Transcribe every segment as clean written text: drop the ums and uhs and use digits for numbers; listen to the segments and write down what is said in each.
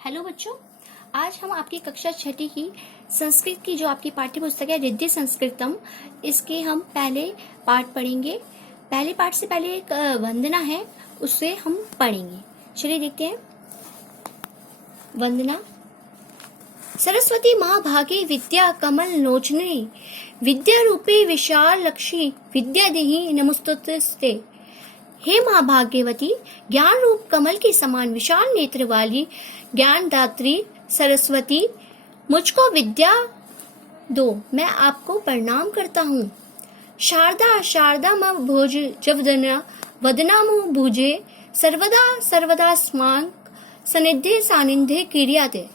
Hello बच्चों, आज हम आपकी कक्षा छठी की संस्कृत की जो आपकी पाठ्य पुस्तक है रिद्धि संस्कृतम, इसके हम पहले पाठ पढ़ेंगे। पहले पाठ से पहले एक वंदना है, उससे हम पढ़ेंगे। चलिए देखते हैं। वंदना। सरस्वती माँ भागे विद्या कमल लोचने, विद्या रूपे विशाल लक्ष्मी विद्या देहि नमस्तुते। हे माँ भाग्यवती, ज्ञान रूप कमल के समान विशाल नेत्र वाली ज्ञानदात्री सरस्वती, मुझको विद्या दो, मैं आपको प्रणाम करता हूँ। शारदा शारदा म भोज जवदना वदना मुँह भूजे, सर्वदा सर्वदा स्मांक सनिधे सानिध्य क्रियाते।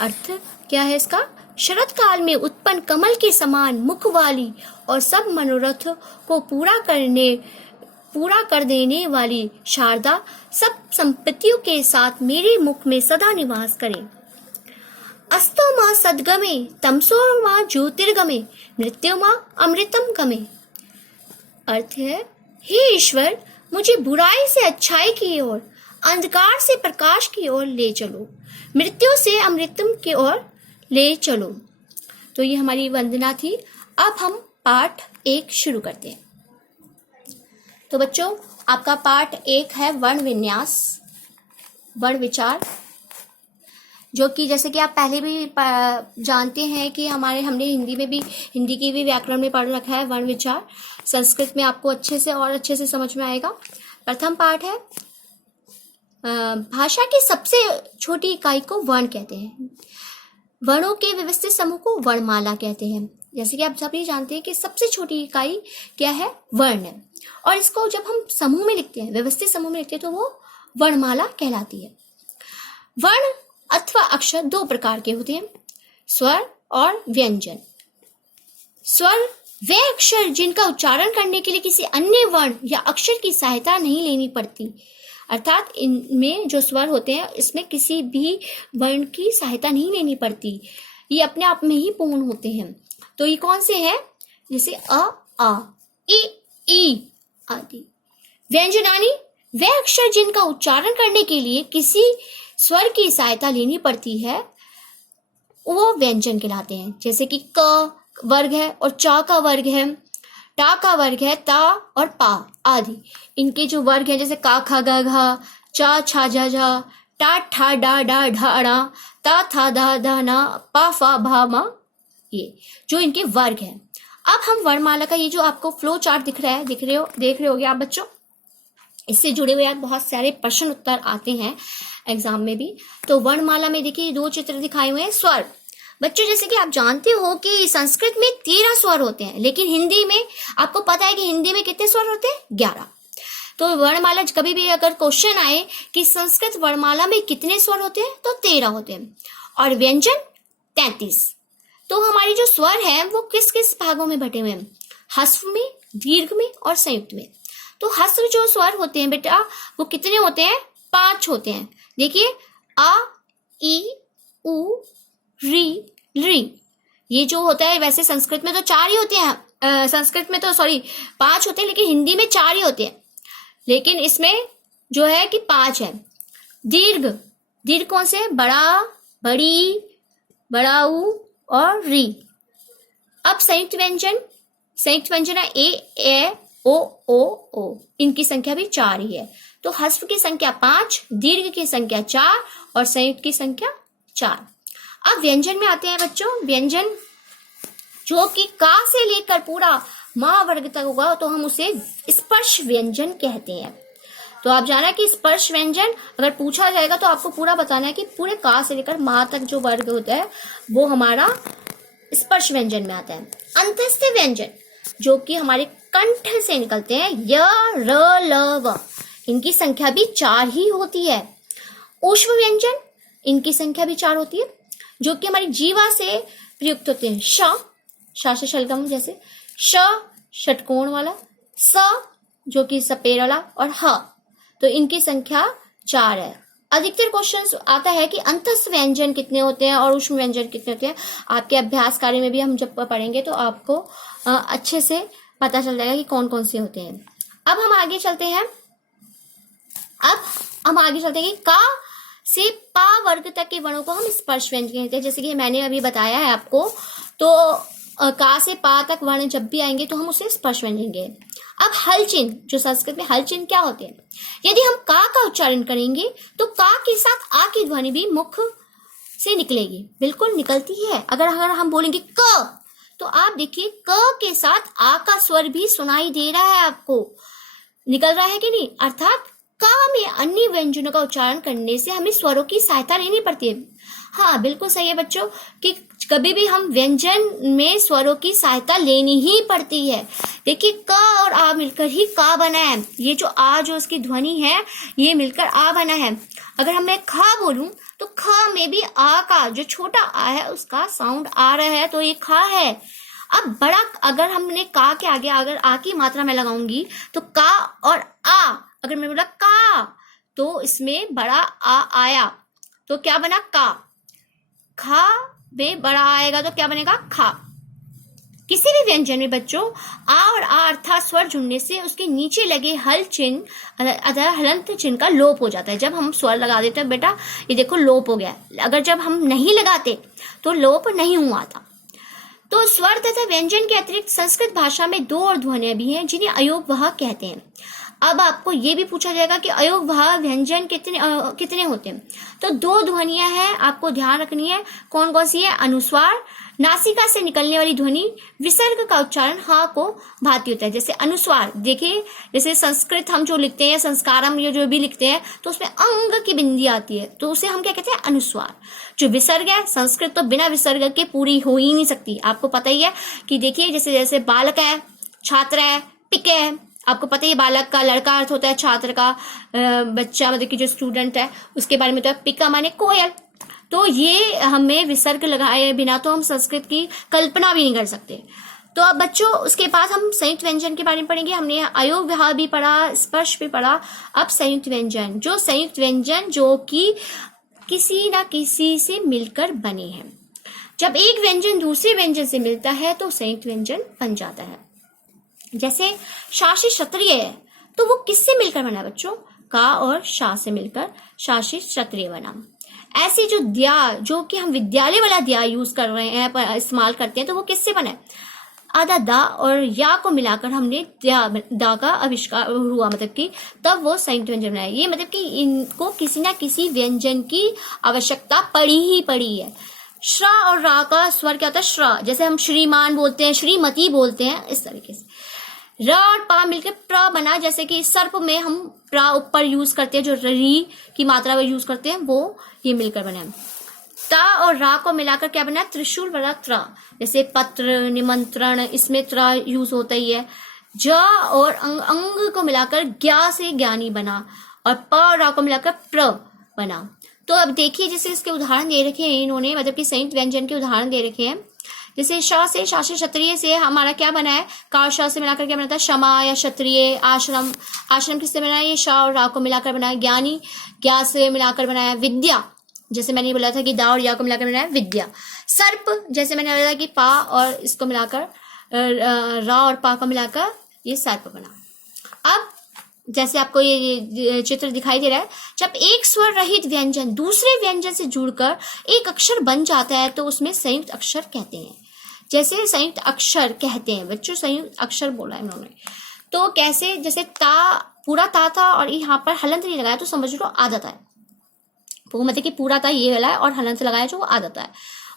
अर्थ क्या है इसका? शरद काल में उत्पन्न कमल के समान मुख वाली और सब मनोरथ को पूरा कर देने वाली शारदा सब संपत्तियों के साथ मेरे मुख में सदा निवास करे। अस्तो माँ सदगमे, तमसो माँ ज्योतिर्गमे, मृत्यु माँ अमृतम गमे। अर्थ है, हे ईश्वर, मुझे बुराई से अच्छाई की ओर, अंधकार से प्रकाश की ओर ले चलो, मृत्यु से अमृतम की ओर ले चलो। तो ये हमारी वंदना थी। अब हम पाठ 1 शुरू करते हैं। तो बच्चों, आपका पाठ 1 है वर्ण विन्यास, वर्ण विचार, जो कि जैसे कि आप पहले भी जानते हैं कि हमने हिंदी की भी व्याकरण में पढ़ रखा है वर्ण विचार। संस्कृत में आपको अच्छे से समझ में आएगा। प्रथम पाठ है, भाषा की सबसे छोटी इकाई को वर्ण कहते हैं। वर्णों के व्यवस्थित समूह को वर्णमाला कहते हैं। जैसे कि आप सभी जानते हैं कि सबसे छोटी इकाई क्या है? वर्ण है। और इसको जब हम समूह में लिखते हैं, व्यवस्थित समूह में लिखते हैं, तो वो वर्णमाला कहलाती है। वर्ण अथवा अक्षर 2 प्रकार के होते हैं, स्वर और व्यंजन। स्वर वे अक्षर जिनका उच्चारण करने के लिए किसी अन्य वर्ण या अक्षर की सहायता नहीं लेनी पड़ती, अर्थात इनमें जो स्वर होते हैं इसमें किसी भी वर्ण की सहायता नहीं लेनी पड़ती, ये अपने आप में ही पूर्ण होते हैं। तो ये कौन से हैं? जैसे अ, आ, ई आदि। व्यंजनानी वे अक्षर जिनका उच्चारण करने के लिए किसी स्वर की सहायता लेनी पड़ती है, वो व्यंजन कहलाते हैं। जैसे कि क वर्ग है और चा का वर्ग है, टा का वर्ग है, ता और पा आदि। इनके जो वर्ग हैं, जैसे का खा गा घा, चा छा झा झा, टा ठा डा डा ढा ड़ा, ता था धा धा ना, पा फा भा मा, ये जो इनके वर्ग हैं। अब हम वर्णमाला का ये जो आपको फ्लो चार्ट देख रहे होगे आप बच्चों, इससे जुड़े हुए बहुत सारे प्रश्न उत्तर आते हैं एग्जाम में भी। तो वर्णमाला में देखिए 2 चित्र दिखाए हुए हैं। स्वर बच्चों, जैसे कि आप जानते हो कि संस्कृत में 13 स्वर होते हैं, लेकिन हिंदी में आपको पता है कि हिंदी में कितने स्वर होते हैं? 11। तो वर्णमाला कभी भी अगर क्वेश्चन आए कि संस्कृत वर्णमाला में कितने स्वर होते हैं, तो 13 होते हैं। और व्यंजन 33। तो हमारी जो स्वर है वो किस किस भागों में बटे हुए हैं? ह्रस्व में, दीर्घ में और संयुक्त में। तो ह्रस्व जो स्वर होते हैं बेटा, वो कितने होते हैं? 5 होते हैं। देखिए, आ, ई, उ, री, री। ये जो होता है, वैसे संस्कृत में तो 4 ही होते हैं, संस्कृत में तो 5 होते हैं, लेकिन हिंदी में 4 ही होते हैं। लेकिन इसमें जो है कि 5 है। दीर्घ कौन से? बड़ा, बड़ी, बड़ाऊ और री। अब संयुक्त व्यंजन है ए, ओ। इनकी संख्या भी 4 ही है। तो ह्रस्व की संख्या 5, दीर्घ की संख्या 4 और संयुक्त की संख्या 4। अब व्यंजन में आते हैं बच्चों। व्यंजन जो कि का से लेकर पूरा मा वर्ग तक होगा, तो हम उसे स्पर्श व्यंजन कहते हैं। तो आप जाना कि स्पर्श व्यंजन अगर पूछा जाएगा तो आपको पूरा बताना है कि पूरे का से लेकर मा तक जो वर्ग होता है वो हमारा स्पर्श व्यंजन में आता है। अंतस्थ व्यंजन जो कि हमारे कंठ से निकलते हैं, य, र, ल, व, इनकी संख्या भी 4 ही होती है। ऊष्म व्यंजन, इनकी संख्या भी 4 होती है, जो कि हमारी जीवा से प्रयुक्त होते हैं। श से शलगम, जैसे श षटकोण वाला, स जो कि सपेर वाला, और ह, तो इनकी संख्या 4 है। अधिकतर क्वेश्चन आता है कि अंतस्थ व्यंजन कितने होते हैं और ऊष्म व्यंजन कितने होते हैं। आपके अभ्यास कार्य में भी हम जब पढ़ेंगे तो आपको अच्छे से पता चल जाएगा कि कौन कौन से होते हैं। अब हम आगे चलते हैं कि का से पा वर्ग तक के वर्णों को हम स्पर्श व्यंजन कहते हैं। जैसे कि मैंने अभी बताया है आपको, तो का से पा तक वर्ण जब भी आएंगे तो हम उसे स्पर्श व्यंजन कहेंगे। अब हल चिन्ह, जो संस्कृत में हल चिन्ह क्या होते हैं, यदि हम का उच्चारण करेंगे तो का के साथ आ की ध्वनि भी मुख से निकलेगी, बिल्कुल निकलती है। अगर हम बोलेंगे क, तो आप देखिए क के साथ आ का स्वर भी सुनाई दे रहा है, आपको निकल रहा है कि नहीं। अर्थात का में अन्य व्यंजनों का उच्चारण करने से हमें स्वरों की सहायता लेनी पड़ती है। हाँ, बिल्कुल सही है बच्चों कि कभी भी हम व्यंजन में स्वरों की सहायता लेनी ही पड़ती है। देखिए क और आ मिलकर ही का बना है। ये जो आ, जो उसकी ध्वनि है, ये मिलकर आ बना है। अगर मैं खा बोलूं तो ख में भी आ का जो छोटा आ है उसका साउंड आ रहा है, तो ये खा है। अब बड़ा, अगर हमने का के आगे अगर आ की मात्रा में लगाऊंगी तो का और आ, अगर मैं बोला का तो इसमें बड़ा आ आया, तो क्या बना का। खा में बड़ा आएगा तो क्या बनेगा खा। किसी भी व्यंजन में बच्चों आ और आ अर्थात स्वर जुड़ने से उसके नीचे लगे हल चिन्ह अथवा हलंत चिन्ह का लोप हो जाता है। जब हम स्वर लगा देते हैं बेटा, ये देखो लोप हो गया। अगर जब हम नहीं लगाते तो लोप नहीं हुआ था। तो स्वर तथा व्यंजन के अतिरिक्त संस्कृत भाषा में दो और ध्वनियां भी हैं जिन्हें अयोगवाह कहते हैं। अब आपको ये भी पूछा जाएगा कि अयोगवाह व्यंजन कितने होते हैं, तो दो ध्वनियां हैं, आपको ध्यान रखनी है। कौन कौन सी है? अनुस्वार, नासिका से निकलने वाली ध्वनि, विसर्ग का उच्चारण हा को भांति होता है। जैसे अनुस्वार देखिए, जैसे संस्कृत हम जो लिखते हैं, संस्कारम ये जो भी लिखते हैं, तो उसमें अंग की बिंदी आती है, तो उसे हम क्या कहते हैं? अनुस्वार। जो विसर्ग है, संस्कृत तो बिना विसर्ग के पूरी हो ही नहीं सकती। आपको पता ही है कि देखिए जैसे जैसे बालक है, छात्र है, पिक है, आपको पता ही बालक का लड़का अर्थ होता है, छात्र का बच्चा मतलब कि जो स्टूडेंट है उसके बारे में तो है। पिका माने कोयल। तो ये हमें विसर्ग लगाए बिना तो हम संस्कृत की कल्पना भी नहीं कर सकते। तो अब बच्चों उसके बाद हम संयुक्त व्यंजन के बारे में पढ़ेंगे। हमने अयोगवाह भी पढ़ा, स्पर्श भी पढ़ा। अब संयुक्त व्यंजन, जो संयुक्त व्यंजन जो कि किसी ना किसी से मिलकर बने हैं। जब एक व्यंजन दूसरे व्यंजन से मिलता है तो संयुक्त व्यंजन बन जाता है। जैसे शासी क्षत्रिय है, तो वो किससे मिलकर बना बच्चों? का और शा से मिलकर शासी क्षत्रिय बना। ऐसे जो द्या, जो कि हम विद्यालय वाला द्या यूज कर रहे हैं, इस्तेमाल करते हैं, तो वो किससे बना है? आधा दा और या को मिलाकर हमने दा का आविष्कार हुआ, मतलब कि तब वो संयुक्त व्यंजन बनाया। ये मतलब कि इनको किसी ना किसी व्यंजन की आवश्यकता पड़ी ही पड़ी है। श्रा और रा का स्वर क्या होता है? श्रा। जैसे हम श्रीमान बोलते हैं, श्रीमती बोलते हैं, इस तरीके से। र और पा मिलकर प्र बना। जैसे कि सर्प में हम प्र ऊपर यूज करते हैं, जो री की मात्रा में यूज करते हैं, वो ये मिलकर बना। ता और रा को मिलाकर क्या बना? त्रिशूल बना त्र। जैसे पत्र, निमंत्रण, इसमें त्र यूज होता ही है। ज और अंग को मिलाकर ज्ञा से ज्ञानी बना, और प और रा को मिलाकर प्र बना। तो अब देखिए जैसे इसके उदाहरण दे रखे हैं इन्होंने, मतलब कि संयुक्त व्यंजन के उदाहरण दे रखे हैं। जैसे शा से शासी क्षत्रिय से हमारा क्या बना है? का और शा से मिलाकर क्या बनाता है? क्षमा या क्षत्रिय। आश्रम, आश्रम किससे बना है? ये शा और रा को मिलाकर बना है। ज्ञानी, ज्ञा से मिलाकर बनाया। विद्या, जैसे मैंने बोला था कि दा और या को मिलाकर बनाया विद्या। सर्प, जैसे मैंने बोला था कि पा और इसको मिलाकर रा और पा को मिलाकर ये सर्प बना। अब जैसे आपको ये चित्र दिखाई दे रहा है, जब एक स्वर रहित व्यंजन दूसरे व्यंजन से जुड़कर एक अक्षर बन जाता है तो उसमें संयुक्त अक्षर कहते हैं। जैसे संयुक्त अक्षर कहते हैं बच्चों, संयुक्त अक्षर बोला है इन्होंने। तो कैसे? जैसे ता, पूरा ता था और यहाँ पर हलंत नहीं लगाया तो समझ लो आधा था। वो मतलब कि पूरा ता ये वाला है और हलंत लगाया जो आधा था है।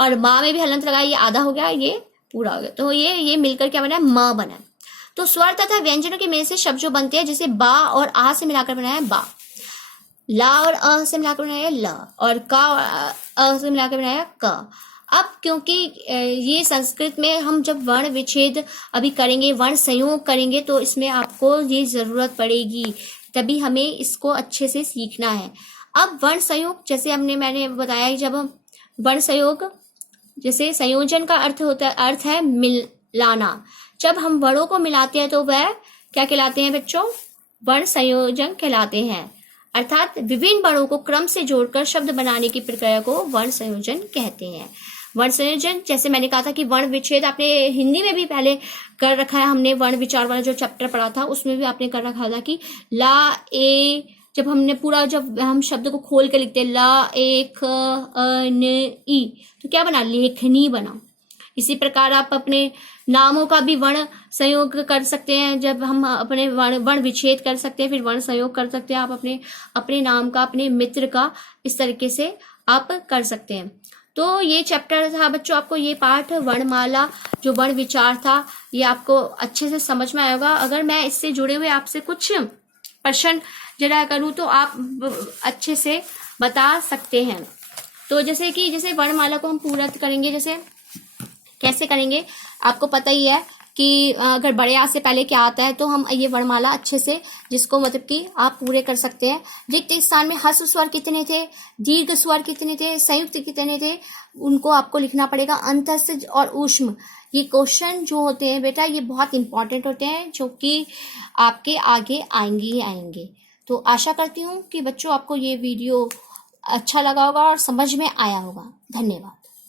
और माँ में भी हलंत लगाया, ये आधा हो गया, ये पूरा हो गया। तो ये मिलकर क्या बना है? माँ बना है। तो स्वर तथा व्यंजनों के मेल से शब्द जो बनते हैं, जैसे बा और आ से मिलाकर बनाया बा, ला और अ से मिलाकर बनाया ल, और का और अ से मिलाकर बनाया क। अब क्योंकि ये संस्कृत में हम जब वर्ण विच्छेद अभी करेंगे, वर्ण संयोग करेंगे, तो इसमें आपको ये जरूरत पड़ेगी, तभी हमें इसको अच्छे से सीखना है। अब वर्ण संयोग, जैसे मैंने बताया कि जब हम वर्ण संयोग, जैसे संयोजन का अर्थ है मिलाना। जब हम वर्णों को मिलाते हैं तो वह क्या कहलाते हैं बच्चों? वर्ण संयोजन कहलाते हैं। अर्थात विभिन्न वर्णों को क्रम से जोड़कर शब्द बनाने की प्रक्रिया को वर्ण संयोजन कहते हैं। वर्ण संयोजन, जैसे मैंने कहा था कि वर्ण विच्छेद आपने हिंदी में भी पहले कर रखा है, हमने वर्ण विचार वाला जो चैप्टर पढ़ा था उसमें भी आपने कर रखा था कि ला, ए, जब जब हम शब्द को खोल के लिखते हैं ला एक न ई, तो क्या बना, लेखनी बना। इसी प्रकार आप अपने नामों का भी वर्ण संयोग कर सकते हैं। जब हम अपने वर्ण विच्छेद कर सकते हैं, फिर वर्ण संयोग कर सकते हैं। आप अपने नाम का, अपने मित्र का इस तरीके से आप कर सकते हैं। तो ये चैप्टर था बच्चों, आपको ये पाठ वर्णमाला जो वर्ण विचार था ये आपको अच्छे से समझ में आएगा। अगर मैं इससे जुड़े हुए आपसे कुछ प्रश्न जरा करूँ तो आप अच्छे से बता सकते हैं। तो जैसे वर्णमाला को हम पूरा करेंगे, जैसे कैसे करेंगे आपको पता ही है कि अगर बड़े आ से पहले क्या आता है तो हम ये वर्णमाला अच्छे से, जिसको मतलब कि आप पूरे कर सकते हैं। रिक्त स्थान में हर्ष स्वर कितने थे, दीर्घ स्वर कितने थे, संयुक्त कितने थे, उनको आपको लिखना पड़ेगा। अंतस्थ और ऊष्म, ये क्वेश्चन जो होते हैं बेटा ये बहुत इंपॉर्टेंट होते हैं, जो कि आपके आगे आएंगे ही आएंगे। तो आशा करती हूँ कि बच्चों आपको ये वीडियो अच्छा लगा होगा और समझ में आया होगा। धन्यवाद।